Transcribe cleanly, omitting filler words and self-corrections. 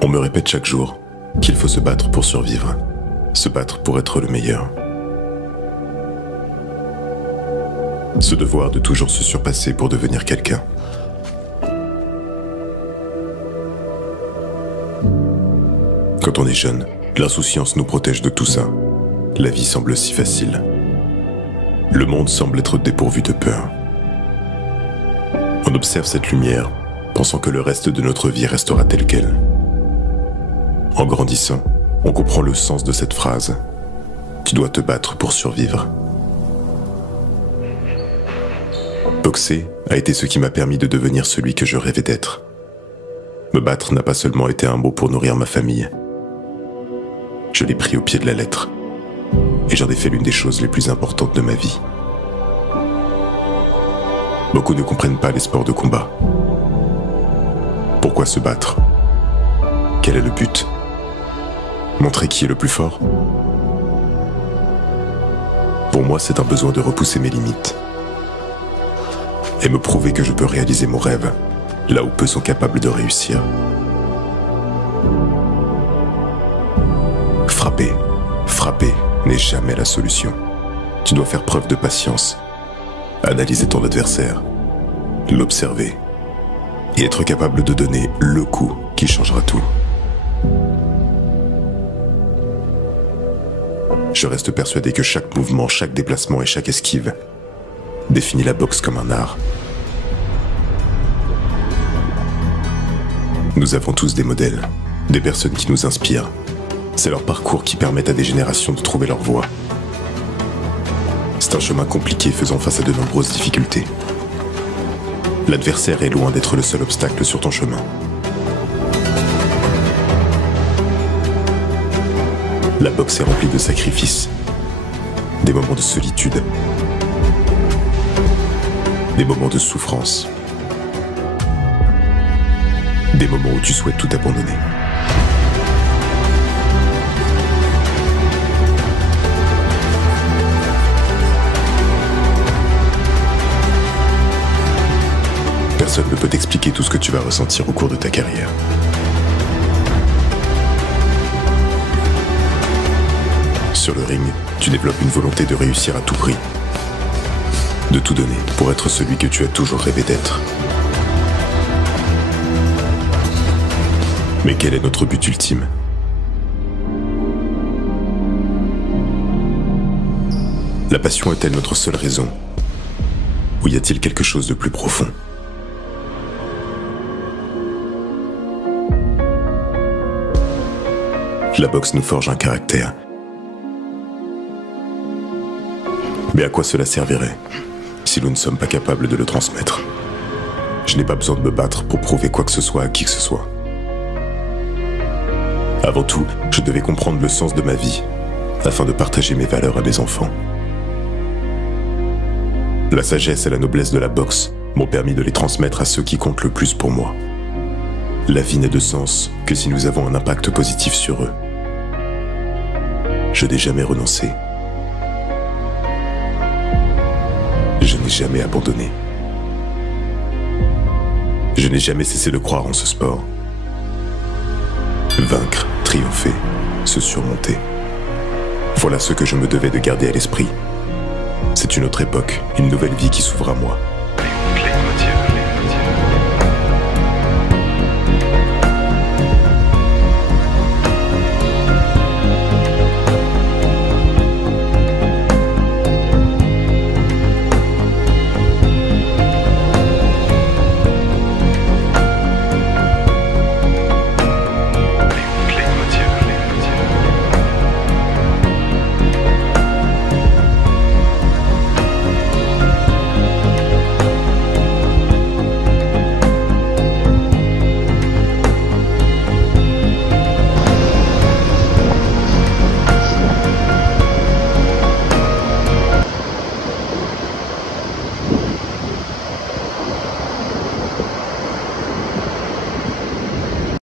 On me répète chaque jour qu'il faut se battre pour survivre, se battre pour être le meilleur. Ce devoir de toujours se surpasser pour devenir quelqu'un. Quand on est jeune, l'insouciance nous protège de tout ça. La vie semble si facile. Le monde semble être dépourvu de peur. On observe cette lumière, pensant que le reste de notre vie restera tel quel. En grandissant, on comprend le sens de cette phrase. Tu dois te battre pour survivre. Boxer a été ce qui m'a permis de devenir celui que je rêvais d'être. Me battre n'a pas seulement été un mot pour nourrir ma famille. Je l'ai pris au pied de la lettre. Et j'en ai fait l'une des choses les plus importantes de ma vie. Beaucoup ne comprennent pas les sports de combat. Pourquoi se battre? Quel est le but? Montrer qui est le plus fort? Pour moi, c'est un besoin de repousser mes limites. Et me prouver que je peux réaliser mon rêve, là où peu sont capables de réussir. Frapper n'est jamais la solution. Tu dois faire preuve de patience, analyser ton adversaire, l'observer, et être capable de donner le coup qui changera tout. Je reste persuadé que chaque mouvement, chaque déplacement et chaque esquive définit la boxe comme un art. Nous avons tous des modèles, des personnes qui nous inspirent. C'est leur parcours qui permet à des générations de trouver leur voie. C'est un chemin compliqué faisant face à de nombreuses difficultés. L'adversaire est loin d'être le seul obstacle sur ton chemin. La boxe est remplie de sacrifices, des moments de solitude, des moments de souffrance, des moments où tu souhaites tout abandonner. Personne ne peut t'expliquer tout ce que tu vas ressentir au cours de ta carrière. Sur le ring, tu développes une volonté de réussir à tout prix. De tout donner pour être celui que tu as toujours rêvé d'être. Mais quel est notre but ultime? La passion est-elle notre seule raison? Ou y a-t-il quelque chose de plus profond? La boxe nous forge un caractère. Mais à quoi cela servirait si nous ne sommes pas capables de le transmettre? Je n'ai pas besoin de me battre pour prouver quoi que ce soit à qui que ce soit. Avant tout, je devais comprendre le sens de ma vie afin de partager mes valeurs à mes enfants. La sagesse et la noblesse de la boxe m'ont permis de les transmettre à ceux qui comptent le plus pour moi. La vie n'a de sens que si nous avons un impact positif sur eux. Je n'ai jamais renoncé. Je n'ai jamais abandonné. Je n'ai jamais cessé de croire en ce sport. Vaincre, triompher, se surmonter. Voilà ce que je me devais de garder à l'esprit. C'est une autre époque, une nouvelle vie qui s'ouvre à moi.